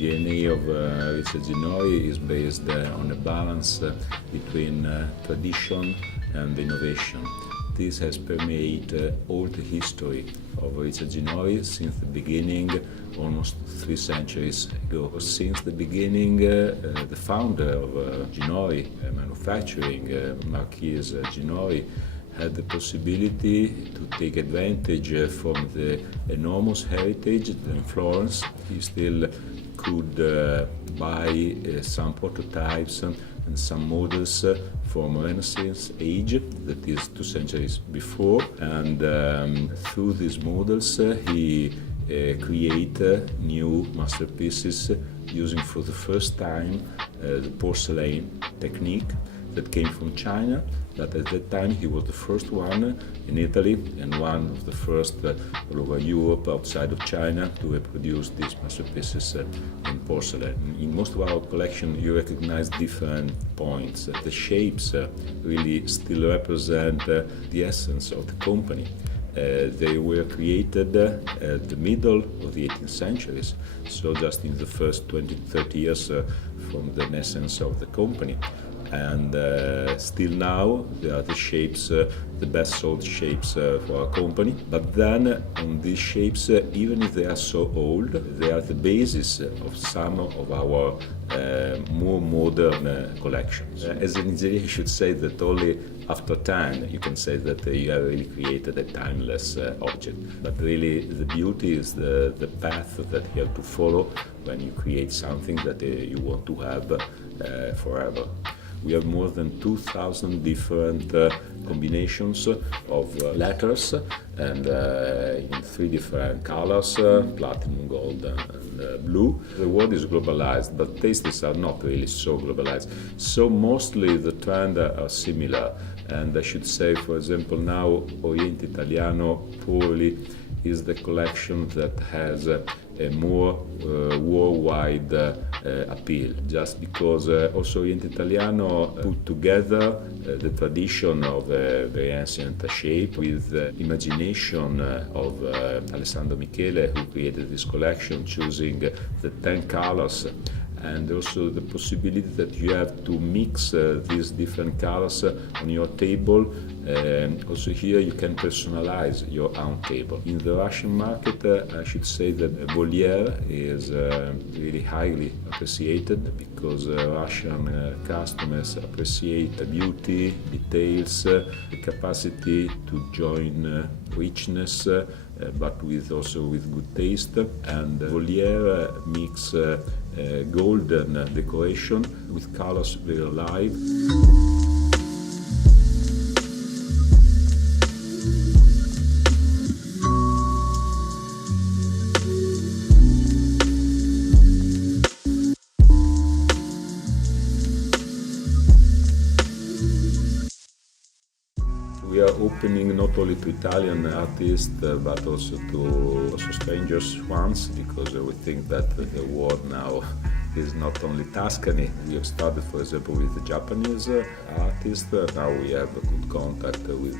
DNA of Richard Ginori is based on a balance between tradition and innovation. This has permeated all the history of Richard Ginori since the beginning, almost 3 centuries ago. Since the beginning, the founder of Ginori Manufacturing, Marquis Ginori, had the possibility to take advantage from the enormous heritage in Florence. He still could buy some prototypes and some models from Renaissance age, that is 2 centuries before, and through these models he created new masterpieces using for the first time the porcelain technique that came from China, but at that time he was the first one in Italy and one of the first all over Europe outside of China to reproduce these masterpieces in porcelain. In most of our collection you recognize different points. The shapes really still represent the essence of the company. They were created at the middle of the 18th centuries, so just in the first 20-30 years from the nascence of the company. And still now they are the shapes, the best sold shapes for our company. But then on these shapes, even if they are so old, they are the basis of some of our more modern collections. As an engineer, you should say that only after time you can say that you have really created a timeless object. But really the beauty is the path that you have to follow when you create something that you want to have forever. We have more than 2,000 different combinations of letters and in 3 different colors, platinum, gold and blue. The world is globalized, but tastes are not really so globalized. So mostly the trends are similar. And I should say, for example, now Oriente Italiano probably is the collection that has a more worldwide appeal, just because also Oriente Italiano put together the tradition of a very ancient shape with the imagination of Alessandro Michele, who created this collection, choosing the 10 colors. And also the possibility that you have to mix these different colors on your table. Also here you can personalize your own table. In the Russian market, I should say that Voliere is really highly appreciated because Russian customers appreciate the beauty, details, the capacity to join richness, but also with good taste. And Voliere mix golden decoration with colors very alive. We are opening not only to Italian artists but also to strangers ones, because we think that the world now is not only Tuscany. We have started, for example, with the Japanese artists. Now we have a good contact with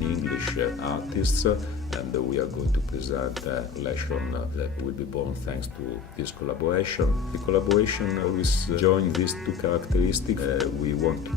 English artists, and we are going to present a collection that will be born thanks to this collaboration. The collaboration always join these 2 characteristics. We want to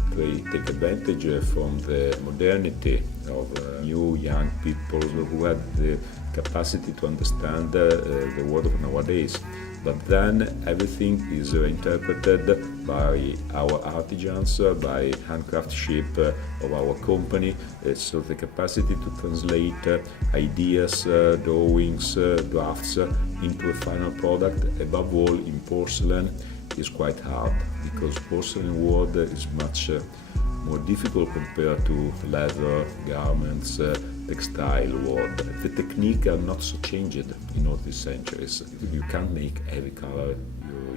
take advantage from the modernity of new young people who have the capacity to understand the world of nowadays. But then everything is interpreted by our artisans, by handcraftship of our company. So the capacity to translate ideas, drawings, drafts into a final product, above all in porcelain, is quite hard, because porcelain world is much more difficult compared to leather, garments, textile world. The technique are not so changed in all these centuries. You can't make every color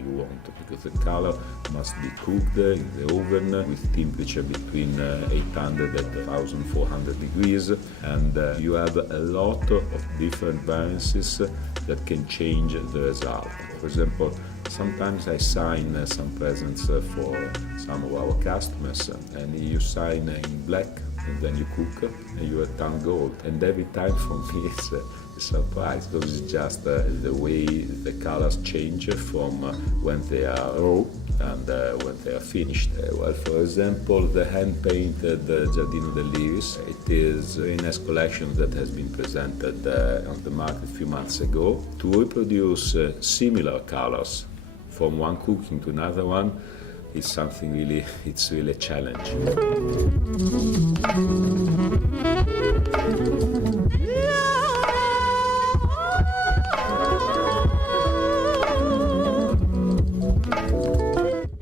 you want, because the color must be cooked in the oven with temperature between 800 and 1400 degrees, and you have a lot of different variances that can change the result. For example, sometimes I sign some presents for some of our customers, and you sign in black, and then you cook and you have done gold. And every time for me surprised because it's just the way the colors change from when they are raw and when they are finished. Well, for example, the hand-painted Giardino dell'Iris, it is a nice collection that has been presented on the market a few months ago. To reproduce similar colors from one cooking to another one is something really, it's really a challenge.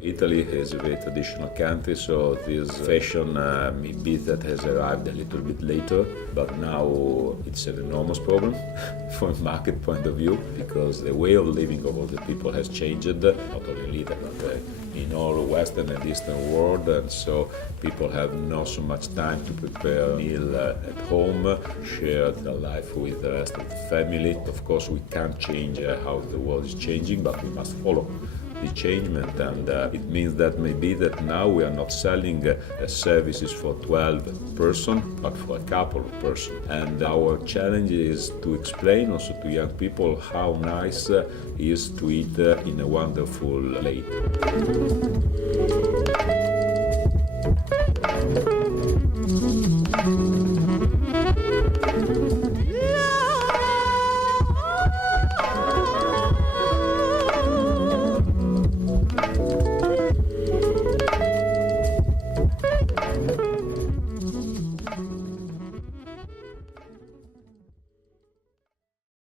Italy is a very traditional country, so this fashion maybe that has arrived a little bit later, but now it's an enormous problem from a market point of view, because the way of living of all the people has changed, not only in Italy, but in all Western and Eastern world, and so people have not so much time to prepare a meal at home, share their life with the rest of the family. Of course, we can't change how the world is changing, but we must follow the changement, and it means that maybe that now we are not selling services for 12 person, but for a couple of person. And our challenge is to explain also to young people how nice is to eat in a wonderful plate.